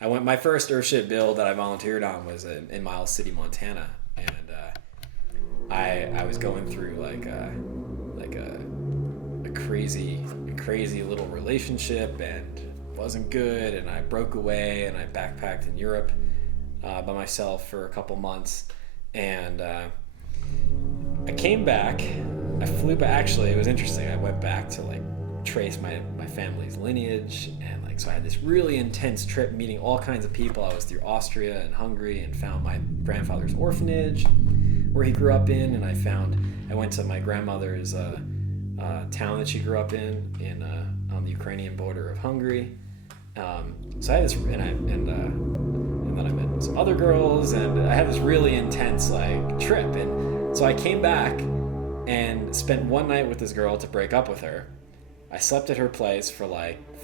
My first Earthship build that I volunteered on was in Miles City, Montana, and I was going through a crazy little relationship, and wasn't good, and I broke away, and I backpacked in Europe by myself for a couple months, and I came back. I flew back. Actually, it was interesting. I went back to trace my family's lineage, and so I had this really intense trip meeting all kinds of people. I was through Austria and Hungary and found my grandfather's orphanage where he grew up in, and I went to my grandmother's town that she grew up in on the Ukrainian border of Hungary. So I had this, and then I met some other girls, and I had this really intense trip. And so I came back and spent one night with this girl to break up with her. I slept at her place for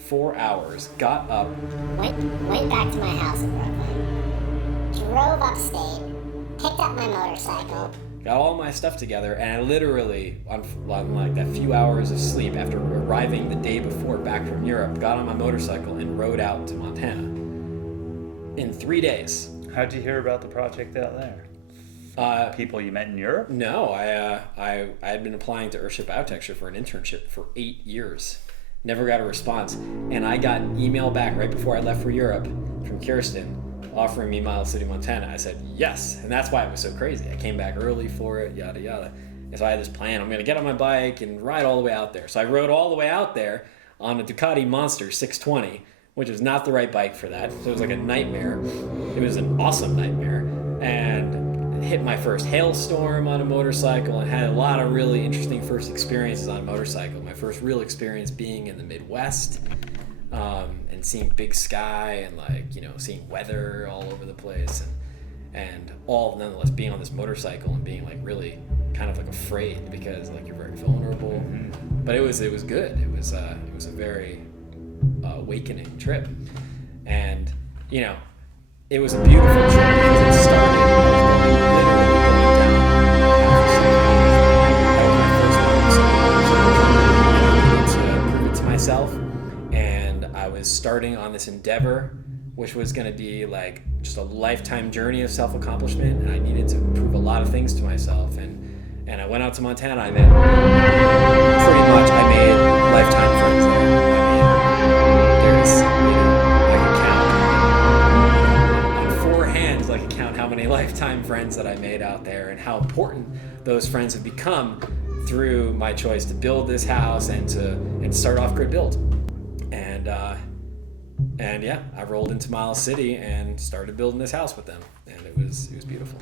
4 hours, got up, went back to my house in Brooklyn, drove upstate, picked up my motorcycle, got all my stuff together, and I literally, on that few hours of sleep after arriving the day before back from Europe, got on my motorcycle and rode out to Montana in 3 days. How'd you hear about the project out there? People you met in Europe? No, I had been applying to Earthship Biotecture for an internship for 8 years. Never got a response. And I got an email back right before I left for Europe from Kirsten offering me Miles City, Montana. I said yes, and that's why it was so crazy. I came back early for it, yada yada. And so I had this plan. I'm going to get on my bike and ride all the way out there. So I rode all the way out there on a Ducati Monster 620, which was not the right bike for that. So it was like a nightmare. It was an awesome nightmare. And hit my first hailstorm on a motorcycle, and had a lot of really interesting first experiences on a motorcycle. My first real experience being in the Midwest, and seeing big sky, and seeing weather all over the place, and all nonetheless being on this motorcycle and being really kind of afraid, because you're very vulnerable. Mm-hmm. But it was good. It was a very awakening trip, and it was a beautiful trip because it started myself, and I was starting on this endeavor which was going to be just a lifetime journey of self-accomplishment, and I needed to prove a lot of things to myself, and I went out to Montana. I made lifetime friends there. There's I can count on 4 hands, I can count how many lifetime friends that I made out there, and how important those friends have become through my choice to build this house and start off grid build. And yeah, I rolled into Miles City and started building this house with them, and it was beautiful.